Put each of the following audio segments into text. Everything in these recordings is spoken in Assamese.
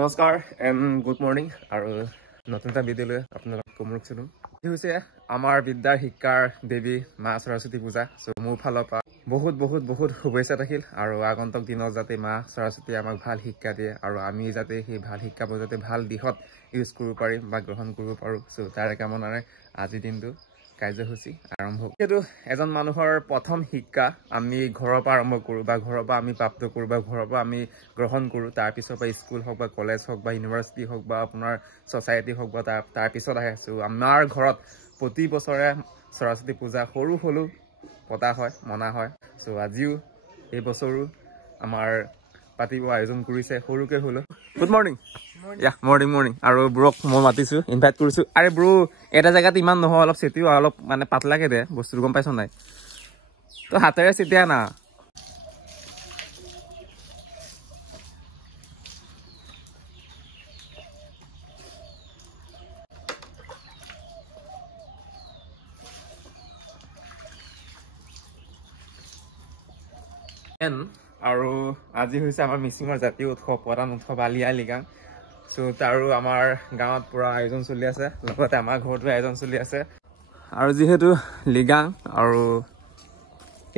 নমস্কাৰ এণ্ড গুড মৰ্ণিং আৰু নতুন এটা ভিডিঅ'লৈ আপোনালোকক কোমৰক চিনো হৈছে আমাৰ বিদ্যাৰ শিক্ষাৰ দেৱী মা সৰস্বতী পূজা চ' মোৰ ফালৰ পৰা বহুত শুভেচ্ছা থাকিল আৰু আগন্তুক দিনত যাতে মা সৰস্বতী আমাক ভাল শিক্ষা দিয়ে আৰু আমি যাতে সেই ভাল শিক্ষাবোৰ যাতে ভাল দিশত ইউজ কৰিব পাৰিম বা গ্ৰহণ কৰিব পাৰোঁ চ' তাৰে কামনাৰে আজিৰ দিনটো কাৰ্যসূচী আৰম্ভ কিন্তু এজন মানুহৰ প্ৰথম শিক্ষা আমি ঘৰৰ পৰা আৰম্ভ কৰোঁ বা ঘৰৰ পৰা আমি প্ৰাপ্ত কৰোঁ বা ঘৰৰ পৰা আমি গ্ৰহণ কৰোঁ তাৰ পিছৰ পৰা স্কুল হওক বা কলেজ হওক বা ইউনিভাৰ্চিটি হওক বা আপোনাৰ ছ'চাইটি হওক বা তাৰ পিছত আহে চ' আমাৰ ঘৰত প্ৰতি বছৰে সৰস্বতী পূজা সৰু হ'লেও পতা হয় মনা হয় চ' আজিও এই বছৰো আমাৰ পাতিব আয়োজন কৰিছে সৰুকৈ হ'লেও গুড মৰ্ণিং মৰ্ণিং আৰু ব্ৰক মই মাতিছোঁ ইনভাইট কৰিছোঁ আৰে ব্ৰ এটা জেগাত ইমান নহয় অলপ চেটিও অলপ মানে পাতলাকৈ দে বস্তুটো গম পাইছ নাই তো হাতেৰে চেতিয়া না আৰু আজি হৈছে আমাৰ মিচিঙৰ জাতীয় উৎসৱ প্ৰধান উৎসৱ আলি আই লৃগাং চ' তাৰো আমাৰ গাঁৱত পূৰা আয়োজন চলি আছে লগতে আমাৰ ঘৰতো আয়োজন চলি আছে আৰু যিহেতু লৃগাং আৰু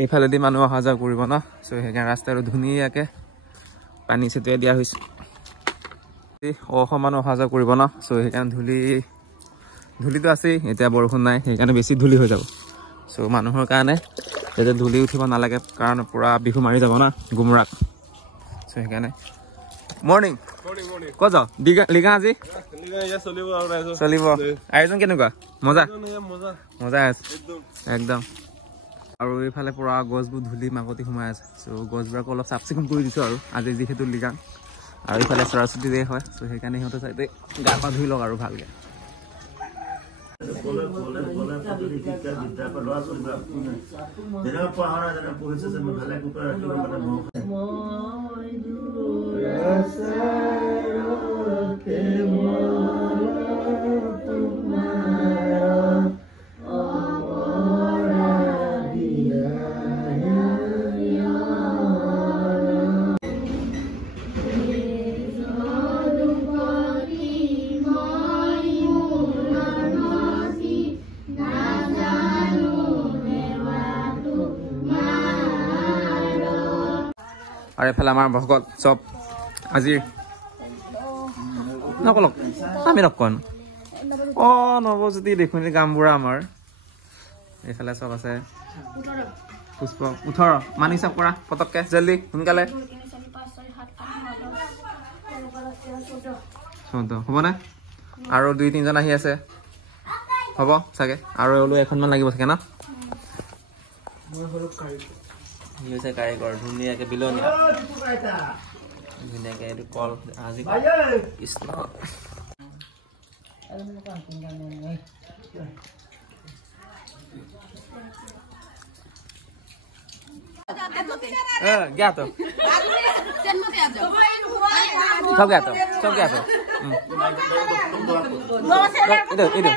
এইফালেদি মানুহ অহা যোৱা কৰিব ন চ' সেইকাৰণে ৰাস্তাটো ধুনীয়াকৈ পানী ছটিয়াই দিয়া হৈছে মানুহ অহা যোৱা কৰিব ন চ' সেইকাৰণে ধূলিটো আছেই এতিয়া বৰষুণ নাই সেইকাৰণে বেছি ধূলি হৈ যাব চ' মানুহৰ কাৰণে যাতে ধূলি উঠিব নালাগে কাৰণ পূৰা বিহু মাৰি যাব না গুমৰাক চ' সেইকাৰণে মৰ্ণিং ক'ত যাওঁ লৃগাং আজি চলিব আয়োজন কেনেকুৱা মজা আছে একদম আৰু এইফালে পূৰা গছবোৰ ধূলি মাকতি সোমাই আছে চ' গছবোৰকো অলপ চাফ চিকুণ কৰি দিছোঁ আৰু আজি যিহেতু লৃগাং আৰু এইফালে সৰস্বতী দেই হয় চ' সেইকাৰণে সিহঁতৰ চাইডে গা পা ধুই লওক আৰু ভালকৈ আৰু এইফালে আমাৰ ভকত চব আজিৰ নকলক আমি নকন নৱজ্যোতি দেখোন কামবোৰ আমাৰ এইফালে চব আছে পুষ্প 18 মানি চব কৰা পতককে জলদি সোনকালে হ'বনে আৰু 2-3জন আহি আছে হ'ব চাগে আৰু হ'লেও এখনমান লাগিব চাগে ন হৈছে কাৰিকৰ ধুনীয়াকৈ বিলনীয়া ধুনীয়াকৈ এইটো কল আজি কৃষ্ণ জ্ঞাত সব জ্ঞাত এইটো